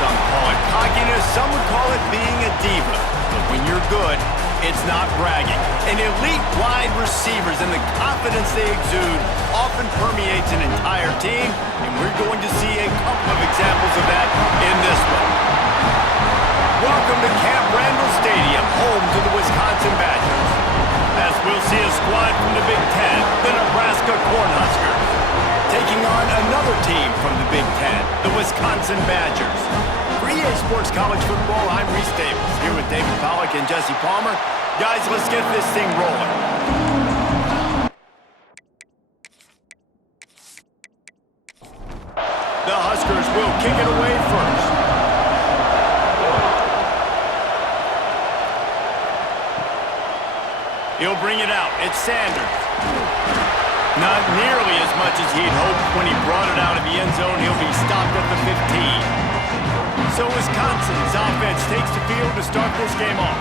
some call it cockiness, some would call it being a diva. But when you're good, it's not bragging. And elite wide receivers and the confidence they exude often permeates an entire team, and we're going to see a couple of examples of that in this one. Welcome to Camp Randall Stadium, home to the Wisconsin Badgers. As we'll see a squad from the Big Ten, the Nebraska Cornhuskers, taking on another team from the Big Ten, the Wisconsin Badgers. For EA Sports College Football, I'm Reese Davis, here with David Pollack and Jesse Palmer. Guys, let's get this thing rolling. The Huskers will kick it away first. He'll bring it out. It's Sanders. Not nearly as much as he'd hoped when he brought it out of the end zone. He'll be stopped at the 15. So Wisconsin's offense takes the field to start this game off.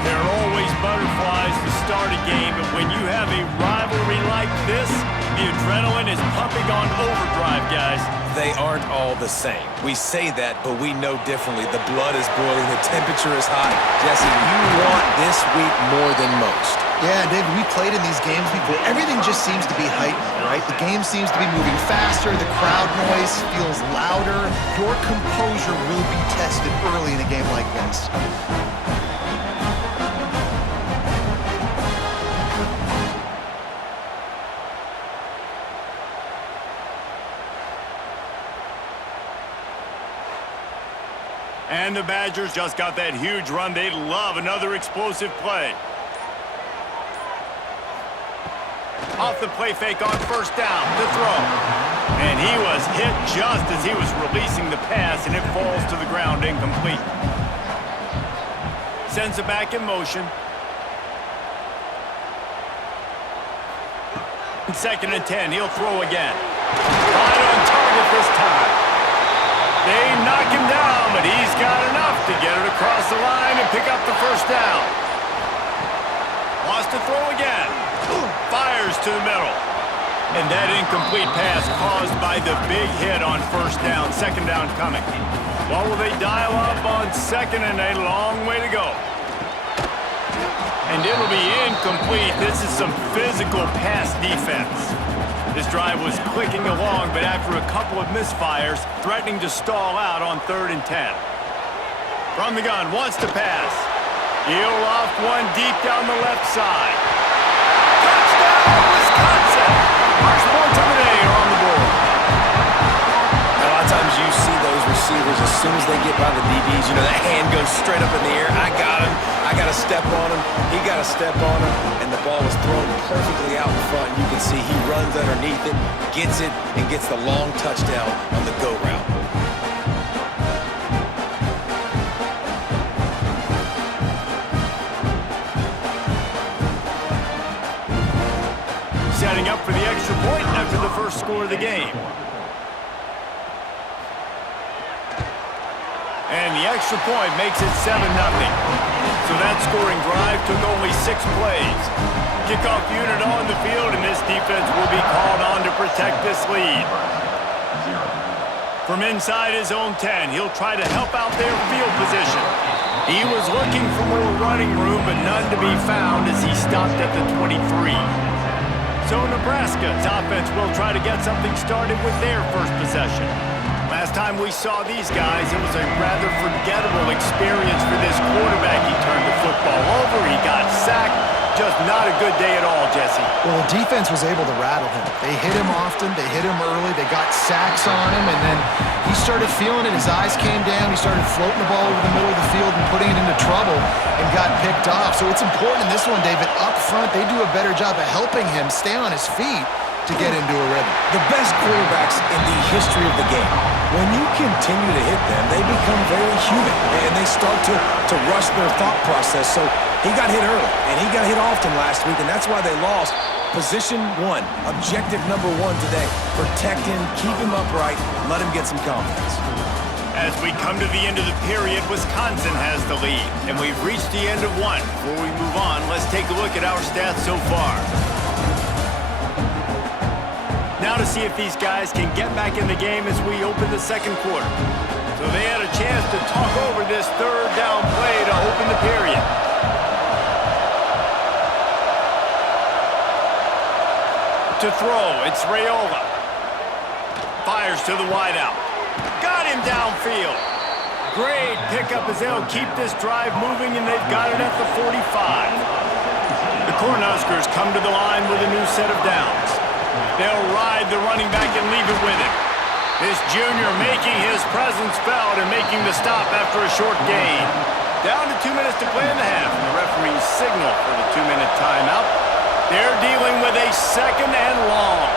There are always butterflies to start a game, but when you have a rivalry like this, the adrenaline is pumping on overdrive, guys. They aren't all the same. We say that, but we know differently. The blood is boiling. The temperature is hot. Jesse, you want this week more than most. Yeah, David, we played in these games before. Everything just seems to be heightened, right? The game seems to be moving faster. The crowd noise feels louder. Your composure will be tested early in a game like this. And the Badgers just got that huge run. They'd love another explosive play. Off the play fake on first down, the throw. And he was hit just as he was releasing the pass, and it falls to the ground incomplete. Sends it back in motion. Second and 10, he'll throw again. Right on target this time. They knock him down, but he's got enough to get it across the line and pick up the first down. Wants to throw again. Fires to the middle. And that incomplete pass caused by the big hit on first down. Second down coming. Well, will they dial up on second and a long way to go? And it'll be incomplete. This is some physical pass defense. This drive was clicking along, but after a couple of misfires, threatening to stall out on 3rd and 10. From the gun, wants to pass. He'll loft one deep down the left side. Touchdown, Wisconsin! First points of the day are on the board. A lot of times you see those receivers, as soon as they get by the DBs, you know, that hand goes straight up in the air. I got him. I got to step on him. He got to step on him. And the ball was thrown perfectly out in front. You can see he runs underneath it, gets it, and gets the long touchdown on the go route. Setting up for the extra point after the first score of the game. And the extra point makes it 7-0. So that scoring drive took only 6 plays. Kickoff unit on the field, and this defense will be called on to protect this lead. From inside his own 10, he'll try to help out their field position. He was looking for more running room, but none to be found as he stopped at the 23. So Nebraska's offense will try to get something started with their first possession. Last time we saw these guys, it was a rather forgettable experience for this quarterback. He turned the football over, he got sacked. Just not a good day at all, Jesse. Well, the defense was able to rattle him. They hit him often, they hit him early, they got sacks on him, and then he started feeling it. His eyes came down, he started floating the ball over the middle of the field and putting it into trouble and got picked off. So it's important in this one, David, up front, they do a better job of helping him stay on his feet to get into a rhythm. The best quarterbacks in the history of the game, when you continue to hit them, they become very human, and they start to rush their thought process. So he got hit early, and he got hit often last week, and that's why they lost. Position 1, objective number 1 today. Protect him, keep him upright, let him get some confidence. As we come to the end of the period, Wisconsin has the lead, and we've reached the end of one. Before we move on, let's take a look at our stats so far. Now to see if these guys can get back in the game as we open the second quarter. So they had a chance to talk over this third down play to open the period. To throw, it's Raiola. Fires to the wideout. Got him downfield. Great pickup as they'll keep this drive moving, and they've got it at the 45. The Cornhuskers come to the line with a new set of downs. They'll ride the running back and leave it with him. This junior making his presence felt and making the stop after a short gain. Down to 2 minutes to play in the half, and the referees signal for the 2-minute timeout. They're dealing with a second and long.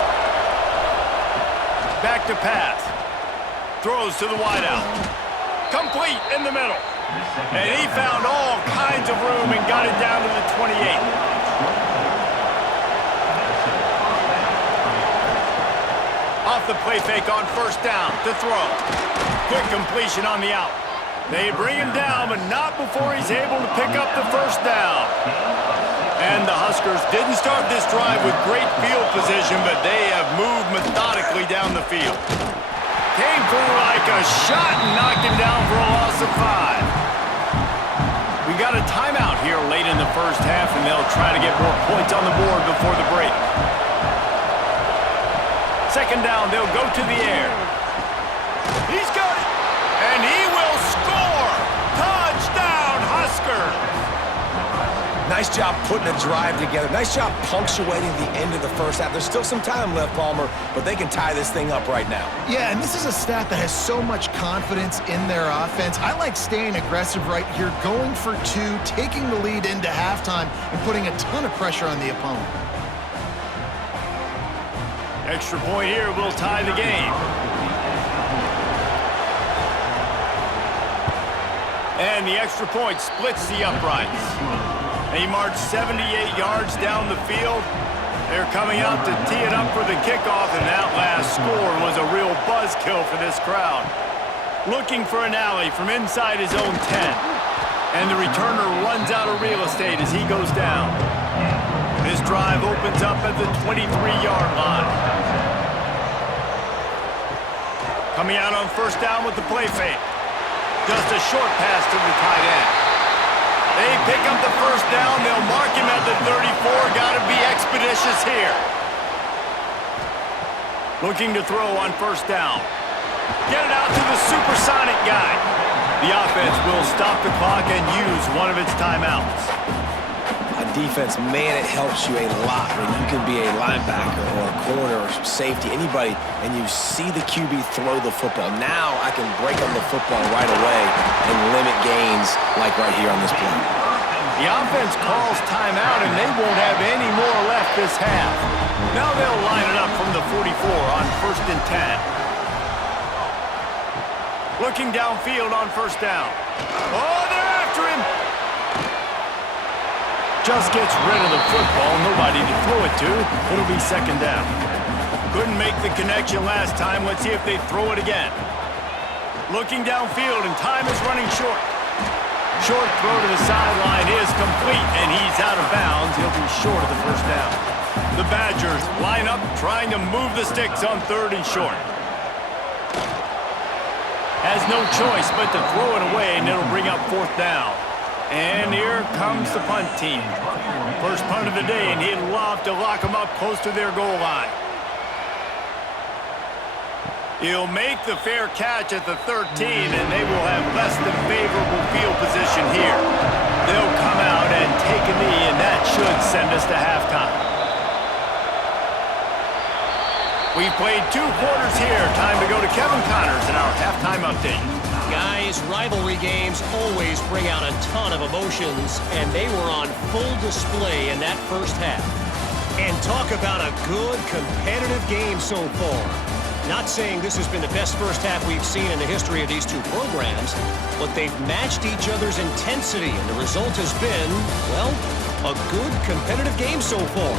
Back to pass. Throws to the wideout. Complete in the middle. And he found all kinds of room and got it down to the 28. Off the play fake on first down to throw. Quick completion on the out. They bring him down, but not before he's able to pick up the first down. And the Huskers didn't start this drive with great field position, but they have moved methodically down the field. Came through like a shot and knocked him down for a loss of 5. We got a timeout here late in the first half, and they'll try to get more points on the board before the break. Second down, they'll go to the air. He's got it, and he will score! Touchdown, Huskers! Nice job putting a drive together. Nice job punctuating the end of the first half. There's still some time left, Palmer, but they can tie this thing up right now. Yeah, and this is a staff that has so much confidence in their offense. I like staying aggressive right here, going for 2, taking the lead into halftime, and putting a ton of pressure on the opponent. Extra point here will tie the game. And the extra point splits the uprights. They march 78 yards down the field. They're coming out to tee it up for the kickoff, and that last score was a real buzzkill for this crowd. Looking for an alley from inside his own 10. And the returner runs out of real estate as he goes down. This drive opens up at the 23-yard line. Coming out on first down with the play fake. Just a short pass to the tight end. They pick up the first down. They'll mark him at the 34. Got to be expeditious here. Looking to throw on first down. Get it out to the supersonic guy. The offense will stop the clock and use one of its timeouts. On defense, man, it helps you a lot when you can be a linebacker or a corner or safety, anybody, and you see the QB throw the football. Now I can break on the football right away and limit gains like right here on this play. The offense calls timeout, and they won't have any more left this half. Now they'll line it up from the 44 on first and 10. Looking downfield on first down. Oh, they're after him. Just gets rid of the football. Nobody to throw it to. It'll be second down. Couldn't make the connection last time. Let's see if they throw it again. Looking downfield, and time is running short. Short throw to the sideline is complete, and he's out of bounds. He'll be short of the first down. The Badgers line up, trying to move the sticks on third and short. Has no choice but to throw it away, and it'll bring up fourth down. And here comes the punt team. First punt of the day, and he'd love to lock them up close to their goal line. He'll make the fair catch at the 13, and they will have less than favorable field position here. They'll come out and take a knee, and that should send us to halftime. We've played 2 quarters here. Time to go to Kevin Connors in our halftime update. Guys, rivalry games always bring out a ton of emotions, and they were on full display in that first half. And talk about a good, competitive game so far. Not saying this has been the best first half we've seen in the history of these 2 programs, but they've matched each other's intensity, and the result has been, well, a good, competitive game so far.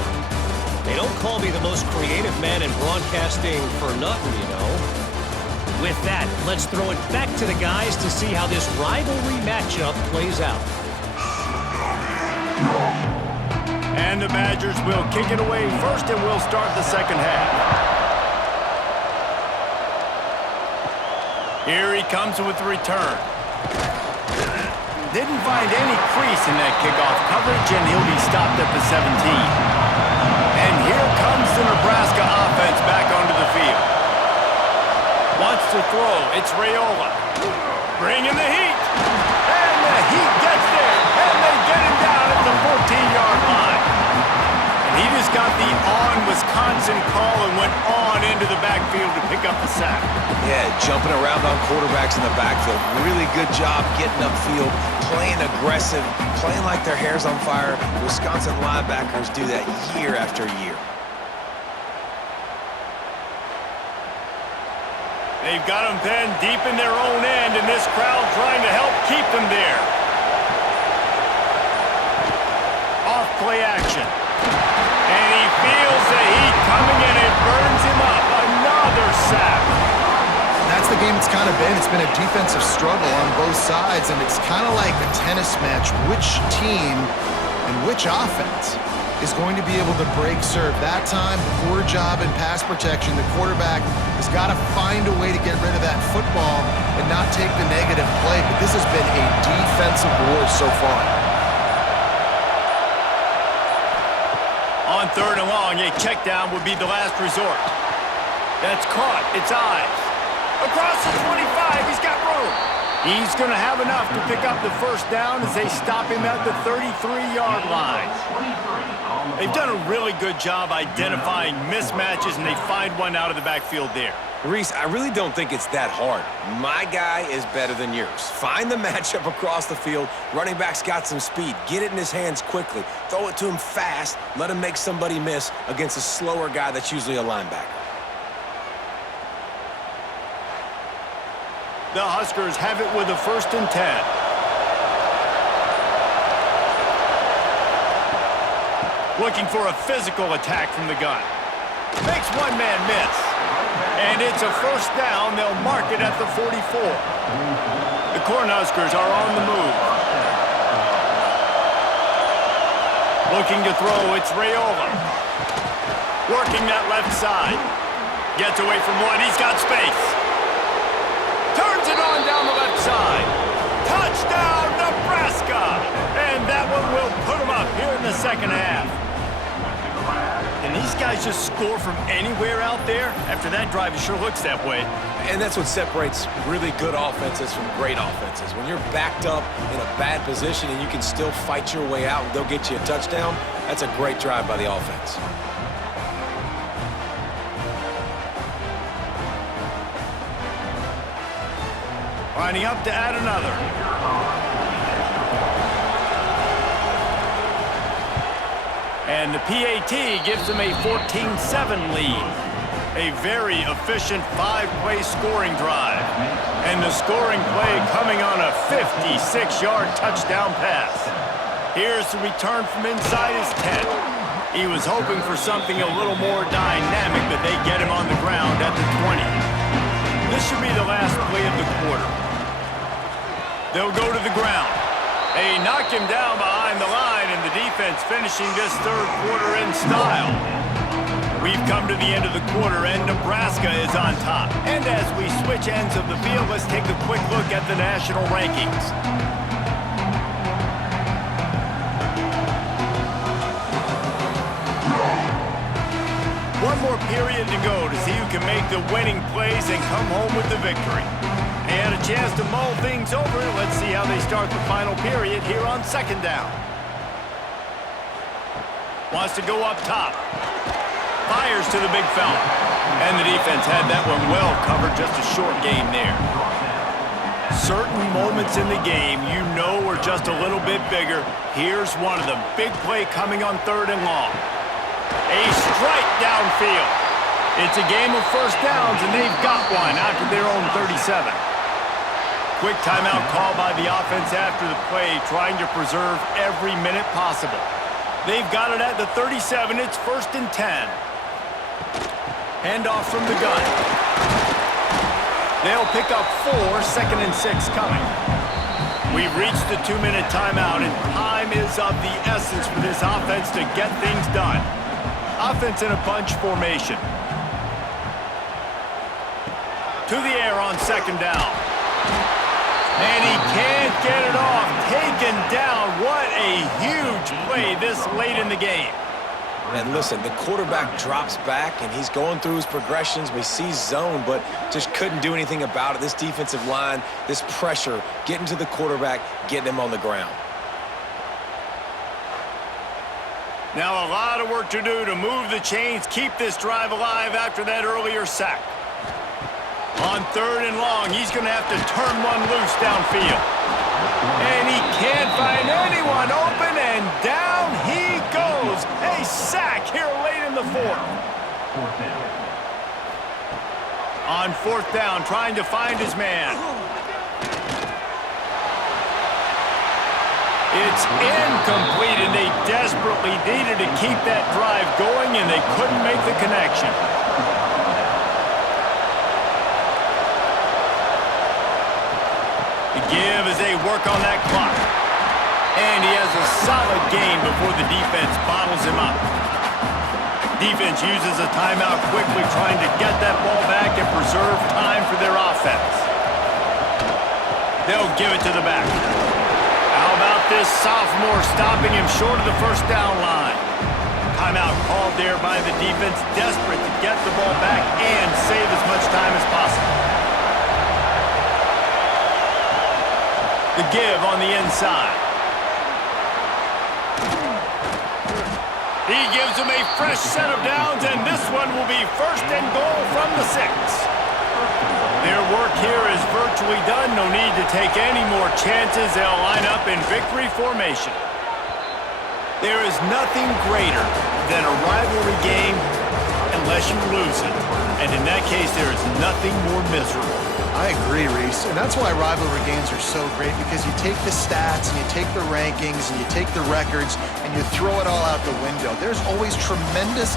They don't call me the most creative man in broadcasting for nothing, you know. With that, let's throw it back to the guys to see how this rivalry matchup plays out. And the Badgers will kick it away first, and we'll start the second half. Here he comes with the return. Didn't find any crease in that kickoff coverage, and he'll be stopped at the 17. And here comes the Nebraska offense back onto the field. Wants to throw. It's Raiola. Bringing the heat. And the heat gets there. And they get him down at the 14-yard line. And he just got the on-Wisconsin call and went on into the backfield to pick up the sack. Yeah, jumping around on quarterbacks in the backfield. Really good job getting upfield, playing aggressive, playing like their hair's on fire. Wisconsin linebackers do that year after year. They've got them pinned deep in their own end, and this crowd trying to help keep them there. Off play action. And he feels the heat coming in. It burns him up. Another sack. That's the game it's kind of been. It's been a defensive struggle on both sides, and it's kind of like a tennis match. Which team and which offense is going to be able to break serve? That time, poor job in pass protection. The quarterback has got to find a way to get rid of that football and not take the negative play, but this has been a defensive war so far. On 3rd and long, a check down would be the last resort. That's caught. It's eyes. Across the 25, he's got room. He's going to have enough to pick up the first down as they stop him at the 33-yard line. They've done a really good job identifying mismatches, and they find one out of the backfield there. Reese, I really don't think it's that hard. My guy is better than yours. Find the matchup across the field. Running back's got some speed. Get it in his hands quickly. Throw it to him fast. Let him make somebody miss against a slower guy that's usually a linebacker. The Huskers have it with a 1st and 10. Looking for a physical attack from the gun. Makes one man miss. And it's a first down. They'll mark it at the 44. The Cornhuskers are on the move. Looking to throw. It's Raiola. Working that left side. Gets away from one. He's got space. Turns it on down the left side. Touchdown, Nebraska! And that one will put them up here in the second half. And these guys just score from anywhere out there? After that drive, it sure looks that way. And that's what separates really good offenses from great offenses. When you're backed up in a bad position and you can still fight your way out and they'll get you a touchdown, that's a great drive by the offense. Lining up to add another. And the PAT gives them a 14-7 lead. A very efficient 5-play scoring drive. And the scoring play coming on a 56-yard touchdown pass. Here's the return from inside his 10. He was hoping for something a little more dynamic, but they get him on the ground at the 20. This should be the last play of the quarter. They'll go to the ground. They knock him down behind the line, and the defense finishing this 3rd quarter in style. We've come to the end of the quarter, and Nebraska is on top. And as we switch ends of the field, let's take a quick look at the national rankings. One more period to go to see who can make the winning plays and come home with the victory. They had a chance to mull things over. Let's see how they start the final period here on 2nd down. Wants to go up top. Fires to the big fella. And the defense had that one well covered. Just a short game there. Certain moments in the game you know are just a little bit bigger. Here's one of them. Big play coming on 3rd and long. A strike downfield. It's a game of first downs, and they've got one out to their own 37. Quick timeout call by the offense after the play, trying to preserve every minute possible. They've got it at the 37. It's 1st and 10. Handoff from the gun. They'll pick up 4, 2nd and 6 coming. We've reached the 2-minute timeout, and time is of the essence for this offense to get things done. Offense in a bunch formation. to the air on second down. And he can't get it off. Taken down. What a huge play this late in the game. And listen, the quarterback drops back, and he's going through his progressions. We see zone, but just couldn't do anything about it. This defensive line, this pressure, getting to the quarterback, getting him on the ground. Now a lot of work to do to move the chains, keep this drive alive after that earlier sack. On 3rd and long, he's going to have to turn one loose downfield. And he can't find anyone open, and down he goes. A sack here late in the 4th. On 4th down, trying to find his man. It's incomplete, and they desperately needed to keep that drive going, and they couldn't make the connection. The give as they work on that clock. And he has a solid gain before the defense bottles him up. Defense uses a timeout quickly, trying to get that ball back and preserve time for their offense. They'll give it to the back. How about this sophomore stopping him short of the first down line? Timeout called there by the defense, desperate to get the ball back and save as much time as possible. The give on the inside. He gives him a fresh set of downs, and this one will be 1st and goal from the 6. Their work here is virtually done. No need to take any more chances. They'll line up in victory formation. There is nothing greater than a rivalry game unless you lose it. And in that case, there is nothing more miserable. I agree, Reese. And that's why rivalry games are so great, because you take the stats and you take the rankings and you take the records and you throw it all out the window. There's always tremendous